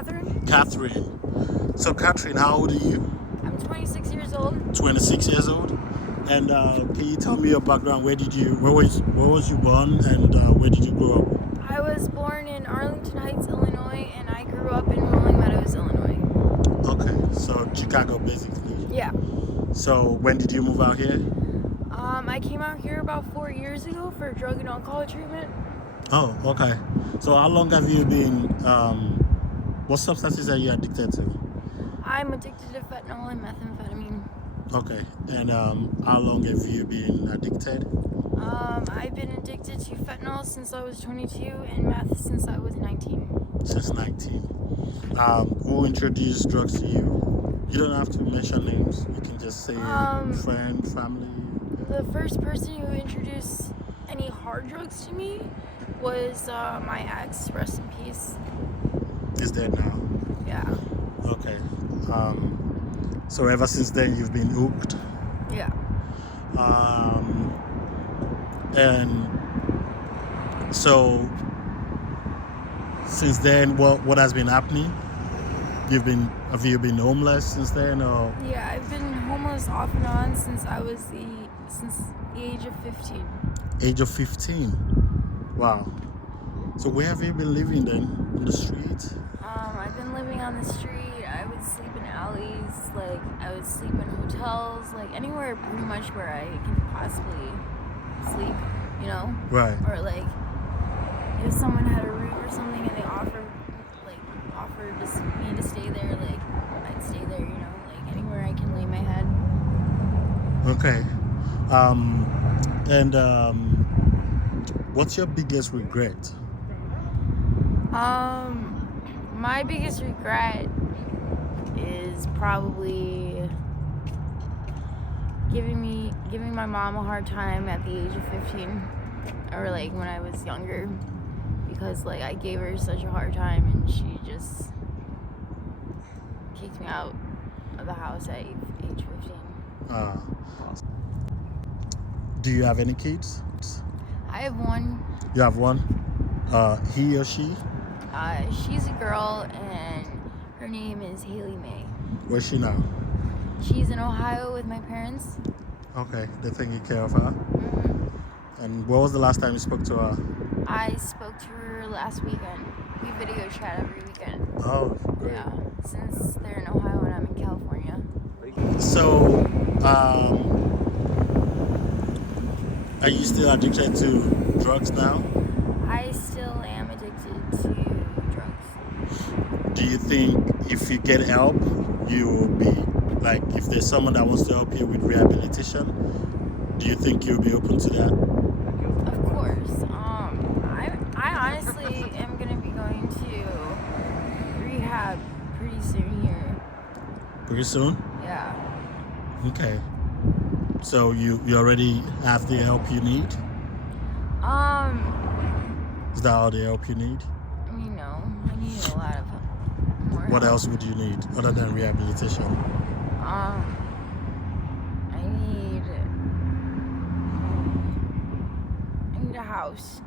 Catherine. Catherine. So Catherine, how old are you? I'm 26 years old. 26 years old. And can you tell me your background? Where was you born, and where did you grow up? I was born in Arlington Heights, Illinois, and I grew up in Rolling Meadows, Illinois. Okay, so Chicago basically. Yeah. So when did you move out here? I came out here about 4 years ago for drug and alcohol treatment. Oh, okay. So how long have you been, what substances are you addicted to? I'm addicted to fentanyl and methamphetamine. Okay, and how long have you been addicted? I've been addicted to fentanyl since I was 22 and meth since I was 19. Since 19. Who introduced drugs to you? You don't have to mention names. You can just say friend, family. The first person who introduced any hard drugs to me was my ex, rest in peace. Is dead now? Yeah. Okay. So ever since then you've been hooked? Yeah. And so since then, what has been happening? Have you been homeless since then, or? Yeah, I've been homeless off and on since the age of 15. Age of 15. Wow. So where have you been living then? On the street? I've been living on the street. I would sleep in alleys. Like, I would sleep in hotels. Like, anywhere pretty much where I can possibly sleep, you know? Right. Or, like, if someone had a room or something and they offered me to stay there, like, I'd stay there, you know? Like, anywhere I can lay my head. Okay. What's your biggest regret? My biggest regret is probably giving my mom a hard time at the age of 15, or like when I was younger, because like I gave her such a hard time and she just kicked me out of the house at age 15. Do you have any kids? I have one. You have one? He or she? She's a girl and her name is Haley May. Where's she now? She's in Ohio with my parents. Okay, they're taking care of her. Mm-hmm. And when was the last time you spoke to her? I spoke to her last weekend. We video chat every weekend. Oh, great. Yeah, since they're in Ohio and I'm in California. So, are you still addicted to drugs now? I still am addicted to drugs. Do you think if you get help, you will be, like, if there's someone that wants to help you with rehabilitation, do you think you'll be open to that? Of course. I honestly am going to be going to rehab pretty soon here. Pretty soon? Yeah. Okay. So you already have the help you need? Is that all the help you need? I mean, no. I need a lot of more What help. else would you need other than rehabilitation? I need a house.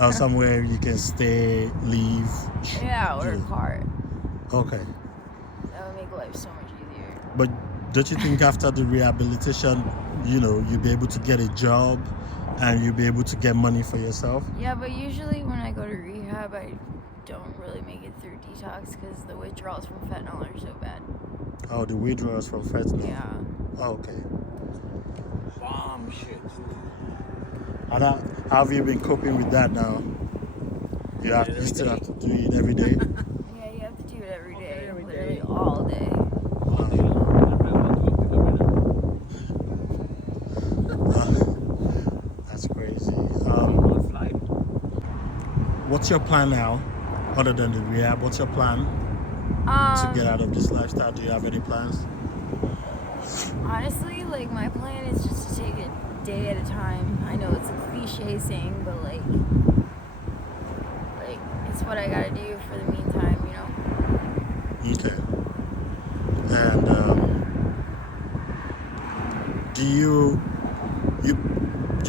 Or somewhere you can stay, live? Yeah, or a car. Okay. That would make life so much easier. But don't you think after the rehabilitation, you'll be able to get a job and you'll be able to get money for yourself? Yeah, but usually when I go to rehab, I don't really make it through detox because the withdrawals from fentanyl are so bad. Oh, the withdrawals from fentanyl? Yeah. Oh, okay. Bomb shit. And how have you been coping with that now? You still have to do it every day? Yeah, you have to do it every day, literally all day. That's crazy. What's your plan now, other than the rehab? What's your plan to get out of this lifestyle? Do you have any plans? Honestly, like, my plan is just to take it day at a time. I know it's a cliche saying, but like it's what I gotta do for the meantime, you know? Okay. And do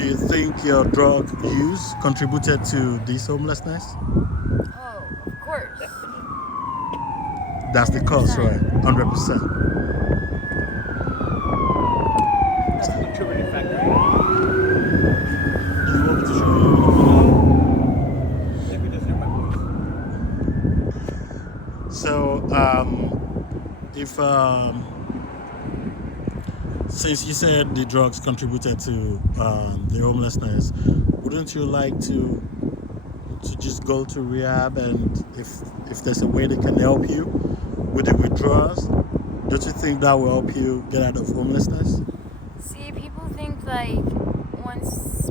you think your drug use contributed to this homelessness? Oh, of course. That's the cause, right? 100%. That's a contributing factor. Do you want me to show you? Maybe just hear my voice. So, if since you said the drugs contributed to the homelessness, wouldn't you like to just go to rehab, and if there's a way they can help you with the withdrawals, don't you think that will help you get out of homelessness? See, people think like once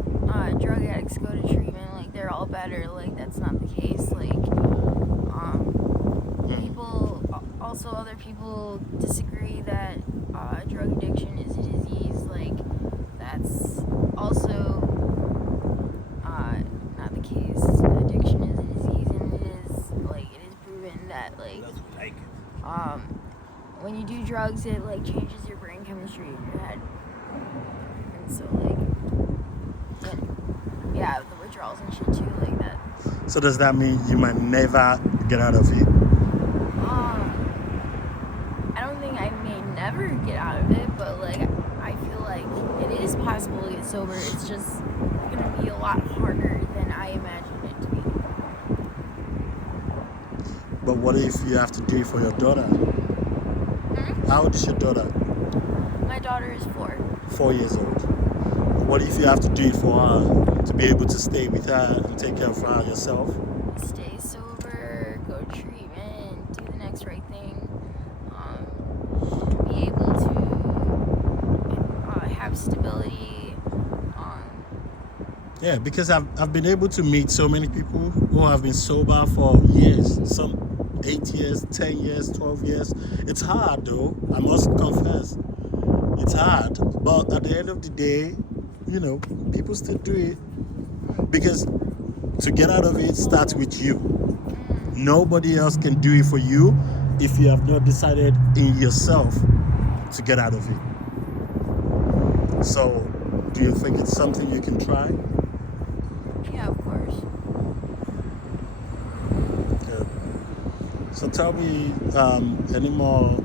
drug addicts go to treatment, like they're all better. Like that's not the case. Like people, also other people disagree that drug addiction is a disease. Like that's also not the case. Addiction is a disease, and it is proven that like That's like it. when you do drugs, it like changes your brain chemistry in your head, and so like yeah, the withdrawals and shit too, like that. So does that mean you might never get out of it? I don't think I may never get out of it, but like I feel like it is possible to get sober. It's just gonna be a lot harder than I imagined it to be. But what if you have to do it for your daughter? How old is your daughter? My daughter is 4. 4 years old. What if you have to do it for her to be able to stay with her and take care of her yourself? Stay sober, go to treatment, do the next right thing, be able to have stability. Yeah, because I've been able to meet so many people who have been sober for years, some 8 years, 10 years, 12 years. It's hard though, I must confess. It's hard, but at the end of the day, you know, people still do it. Because to get out of it starts with you. Nobody else can do it for you if you have not decided in yourself to get out of it. So, do you think it's something you can try? Yeah, of course. Yeah. So tell me any more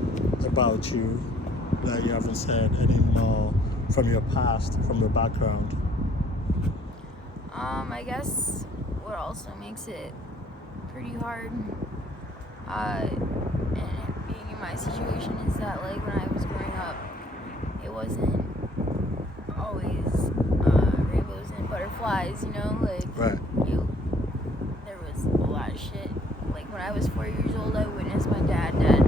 about you that you haven't said, any more from your past, from your background. I guess what also makes it pretty hard, and being in my situation is that like when I was growing up, it wasn't always rainbows and butterflies, you know, like Right. there was a lot of shit. Like when I was 4 years old, I witnessed my dad dead.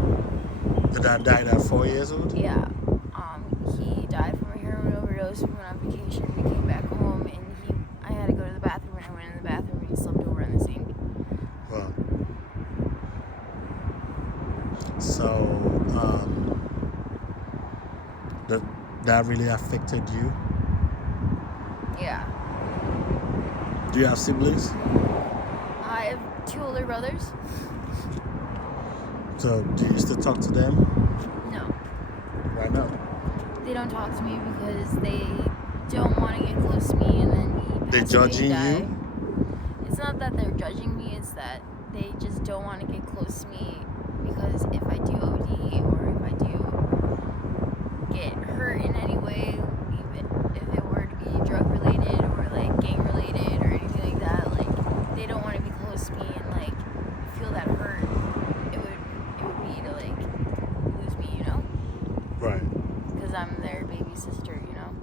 Your dad died at 4 years old? Yeah. He died from a heroin overdose. We went on vacation. We came back home, and I had to go to the bathroom, and I went in the bathroom, and he slept over in the sink. Wow. So, that really affected you? Yeah. Do you have siblings? I have 2 older brothers. So, do you still talk to them? No. Why not? They don't talk to me because they don't want to get close to me, and then They're judging you? It's not that they're judging me, it's that they just don't want to get close to me because if I do OD or if I do get hurt in any way, even if it were to be drug related or like gang related or anything like that, like they don't want to be close to me and like feel that hurt. It would be to like lose me, you know? Right. Because I'm their baby sister, you know?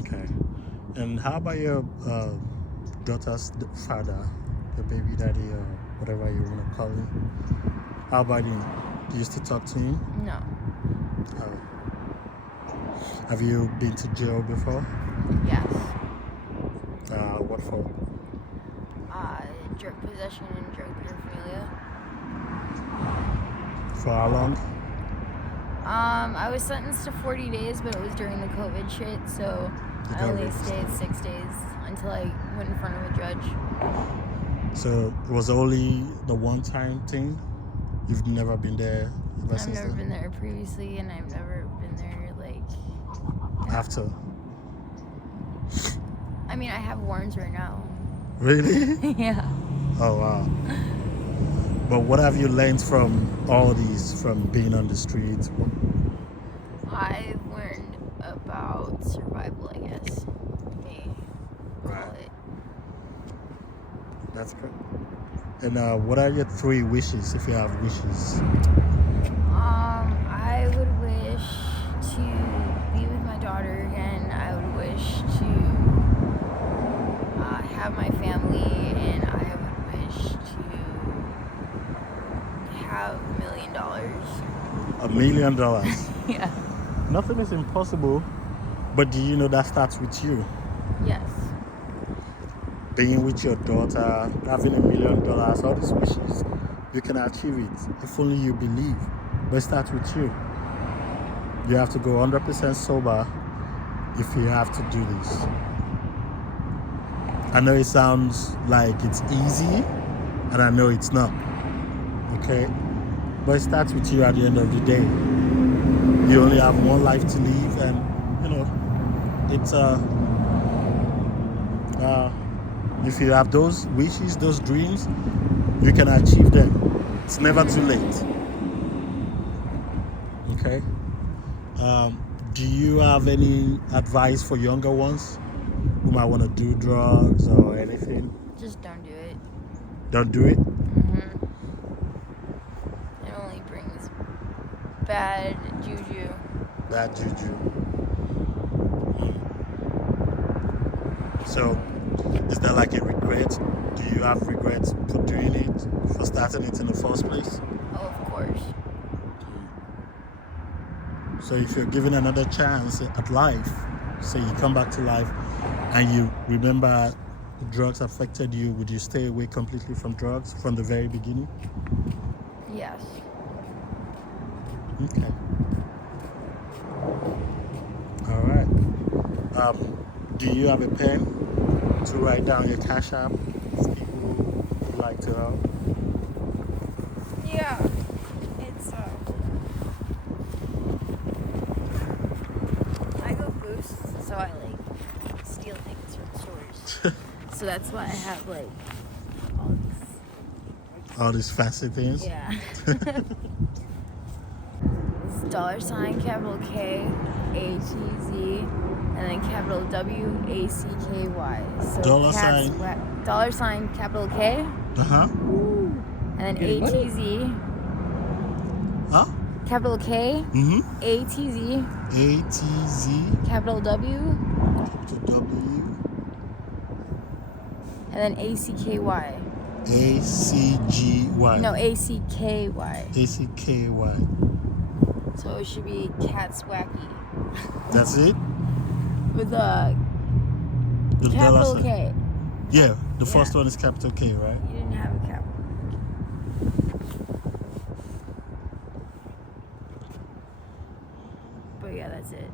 Okay. And how about your daughter's father, the baby daddy, or whatever you want to call him? How about him? Do you still talk to him? No. Have you been to jail before? Yes. What for? Drug possession and drug paraphernalia. For how long? I was sentenced to 40 days, but it was during the COVID shit, so I only stayed 6 days until I went in front of a judge. So it was only the one-time thing? You've never been there ever I've since never then? been there previously, and I've never been there, like... After? I mean, I have warrants right now. Really? Yeah. Oh wow. But what have you learned from all these, from being on the street? I've learned about survival, I guess. May call Right. it. That's good. And what are your 3 wishes, if you have wishes? I would wish to be with my daughter again. I would wish to have my family, and I would wish to have $1 million. $1 million. Yeah. Nothing is impossible, but do you know that starts with you? Yes. Being with your daughter, having $1 million, all these wishes, you can achieve it if only you believe. But it starts with you. You have to go 100% sober if you have to do this. I know it sounds like it's easy, and I know it's not. Okay? But it starts with you at the end of the day. You only have one life to live, and you know, it's if you have those wishes, those dreams, you can achieve them. It's never too late. Okay? Do you have any advice for younger ones who might want to do drugs or anything? Just don't do it. Don't do it? It only brings bad juju. Bad juju. So, is there like a regret? Do you have regrets for doing it, for starting it in the first place? Oh, of course. So if you're given another chance at life, say you come back to life and you remember drugs affected you, would you stay away completely from drugs from the very beginning? Yes. Okay. All right. Do you have a pen to write down your cash app if people would like to help? Yeah. It's I go boost, so I like steal things from stores. So that's why I have like All these fancy things? yeah. It's $ capital K ATZ and then capital WACKY. So Dollar sign. $ capital K Uh-huh. and then Getting money? ATZ Huh? capital K Mm-hmm. ATZ ATZ capital W to W and then ACKY. ACGY. No, ACKY. ACKY. So it should be KatzWacky That's it? with The capital dollar sign. K. Yeah, the Yeah. first one is capital K, right? You didn't have a capital. But yeah, that's it.